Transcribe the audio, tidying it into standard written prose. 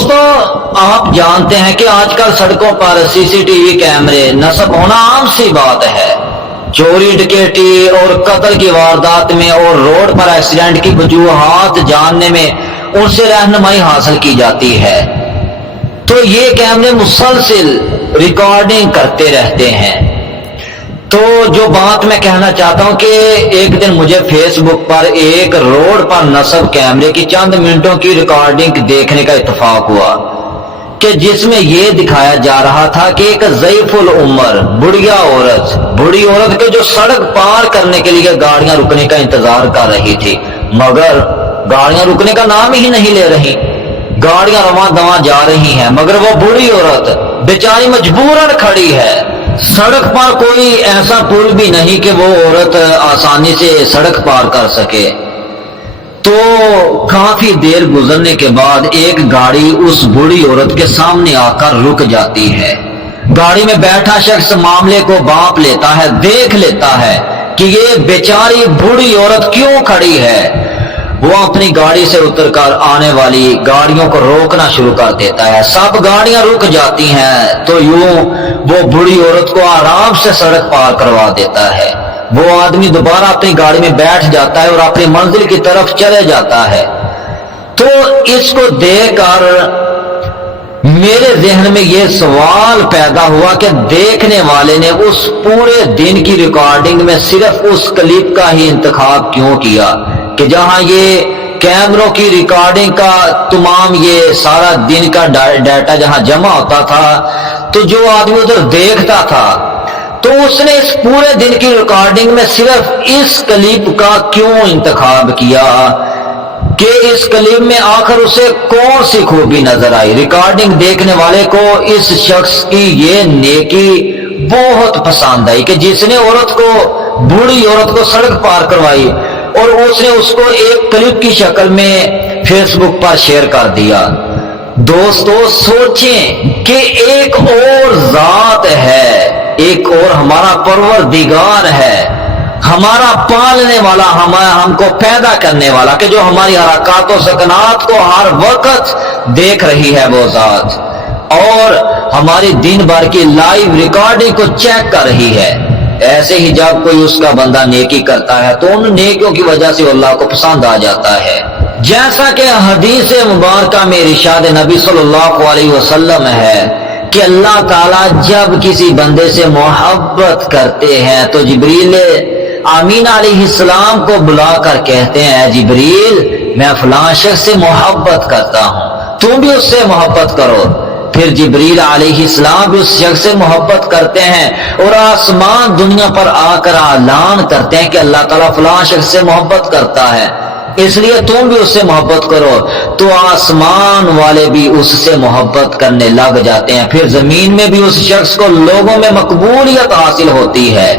दोस्तों, आप जानते हैं कि आजकल सड़कों पर सीसीटीवी कैमरे नस्ब होना आम सी बात है। चोरी डकैती और कत्ल की वारदात में और रोड पर एक्सीडेंट की वजूहात जानने में उनसे रहनुमाई हासिल की जाती है। तो ये कैमरे मुसलसिल रिकॉर्डिंग करते रहते हैं। तो जो बात मैं कहना चाहता हूं कि एक दिन मुझे फेसबुक पर एक रोड पर नस्ब कैमरे की चंद मिनटों की रिकॉर्डिंग देखने का इत्तेफाक हुआ कि जिसमें यह दिखाया जा रहा था कि एक ज़ईफुल उम्र बूढ़ी औरत के जो सड़क पार करने के लिए गाड़ियां रुकने का इंतजार कर रही थी, मगर गाड़ियां रुकने का नाम ही नहीं ले रही। गाड़ियां रवां दवां जा रही हैं, मगर वो बूढ़ी औरत बेचारी मजबूरन खड़ी है। सड़क पर कोई ऐसा पुल भी नहीं कि वो औरत आसानी से सड़क पार कर सके। तो काफी देर गुजरने के बाद एक गाड़ी उस बूढ़ी औरत के सामने आकर रुक जाती है। गाड़ी में बैठा शख्स मामले को भांप लेता है, देख लेता है कि ये बेचारी बूढ़ी औरत क्यों खड़ी है। वो अपनी गाड़ी से उतरकर आने वाली गाड़ियों को रोकना शुरू कर देता है। सब गाड़ियां रुक जाती हैं तो यूं वो बूढ़ी औरत को आराम से सड़क पार करवा देता है। वो आदमी दोबारा अपनी गाड़ी में बैठ जाता है और अपनी मंजिल की तरफ चले जाता है। तो इसको देखकर मेरे जहन में ये सवाल पैदा हुआ कि देखने वाले ने उस पूरे दिन की रिकॉर्डिंग में सिर्फ उस क्लिप का ही इंतखाब क्यों किया कि जहां ये कैमरों की रिकॉर्डिंग का तमाम ये सारा दिन का डाटा जहां जमा होता था, तो जो आदमी उधर देखता था तो उसने इस पूरे दिन की रिकॉर्डिंग में सिर्फ इस क्लिप का क्यों इंतखाब किया कि इस क्लिप में आखिर उसे कौन सी खूबी नजर आई। रिकॉर्डिंग देखने वाले को इस शख्स की ये नेकी बहुत पसंद आई कि जिसने बूढ़ी औरत को सड़क पार करवाई और उसने उसको एक क्लिप की शक्ल में फेसबुक पर शेयर कर दिया। दोस्तों, सोचें कि एक और जात है, एक और हमारा परवरदिगार है, हमारा पालने वाला, हमको पैदा करने वाला, कि जो हमारी हरकत और सकनात को हर वक्त देख रही है वो जात, और हमारी दिन भर की लाइव रिकॉर्डिंग को चेक कर रही है। ऐसे ही जब कोई उसका बंदा नेकी करता है तो उन नेकियों की वजह से अल्लाह को पसंद आ जाता है। जैसा कि हदीस मुबारका में इरशाद नबी सल्लल्लाहु अलैहि वसल्लम है कि अल्लाह ताला जब किसी बंदे से मोहब्बत करते हैं तो जिब्रील आमीन अलैहिस्सलाम को बुलाकर कहते हैं, जिब्रील मैं फलां शख्स से मोहब्बत करता हूं, तुम भी उससे मोहब्बत करो। फिर जिब्रील अलैहिस्सलाम भी उस शख्स से मोहब्बत करते हैं और आसमान दुनिया पर आकर ऐलान करते हैं कि अल्लाह ताला फलां शख्स से मोहब्बत करता है, इसलिए तुम भी उससे मोहब्बत करो। तो आसमान वाले भी उससे मोहब्बत करने लग जाते हैं। फिर जमीन में भी उस शख्स को लोगों में मकबूलियत हासिल होती है।